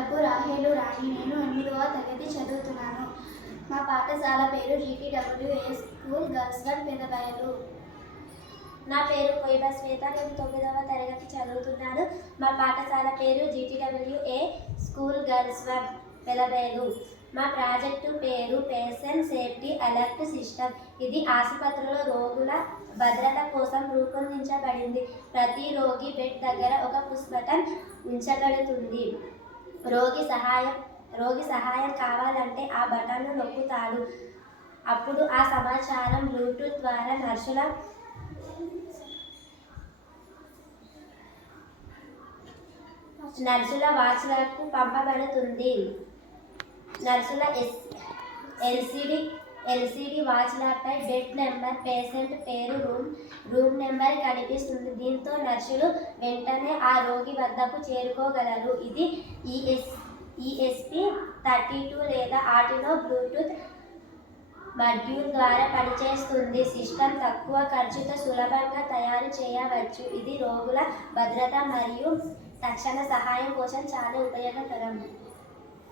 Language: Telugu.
వందనములకు. రాహేలు రాణి. నేను 8వ తరగతి చదువుతున్నాను. మా పాఠశాల పేరు GTWA స్కూల్ గర్ల్స్ గడ్ పెదబయలు. నా పేరు కోయిబ శ్వేత. నేను 9వ తరగతి చదువుతున్నాను. మా పాఠశాల పేరు GTWA స్కూల్ గర్ల్స్ గడ్ పెదబయలు. మా ప్రాజెక్టు పేరు పేషెంట్ సేఫ్టీ అలర్ట్ సిస్టమ్. ఇది ఆసుపత్రిలో రోగుల భద్రత కోసం రూపొందించబడింది. ప్రతి రోగి బెడ్ దగ్గర ఒక పుష్ బటన్ ఉంచబడుతుంది. రోగి సహాయం కావాలంటే ఆ బటన్ను నొక్కుతాడు. అప్పుడు ఆ సమాచారం బ్లూటూత్ ద్వారా నర్సుల వాచ్లకు పంపబడుతుంది. నర్సుల ఎల్సిడి వాచ్లపై బెడ్ నెంబర్, పేషెంట్ పేరు, రూమ్ నెంబర్ కనిపిస్తుంది. దీంతో నర్సులు వెంటనే ఆ రోగి వద్దకు చేరుకోగలరు. ఇది ESP32 లేదా ఆర్డినో బ్లూటూత్ మాడ్యూల్ ద్వారా పనిచేస్తుంది. సిస్టమ్ తక్కువ ఖర్చుతో సులభంగా తయారు చేయవచ్చు. ఇది రోగుల భద్రత మరియు తక్షణ సహాయం కోసం చాలా ఉపయోగకరం.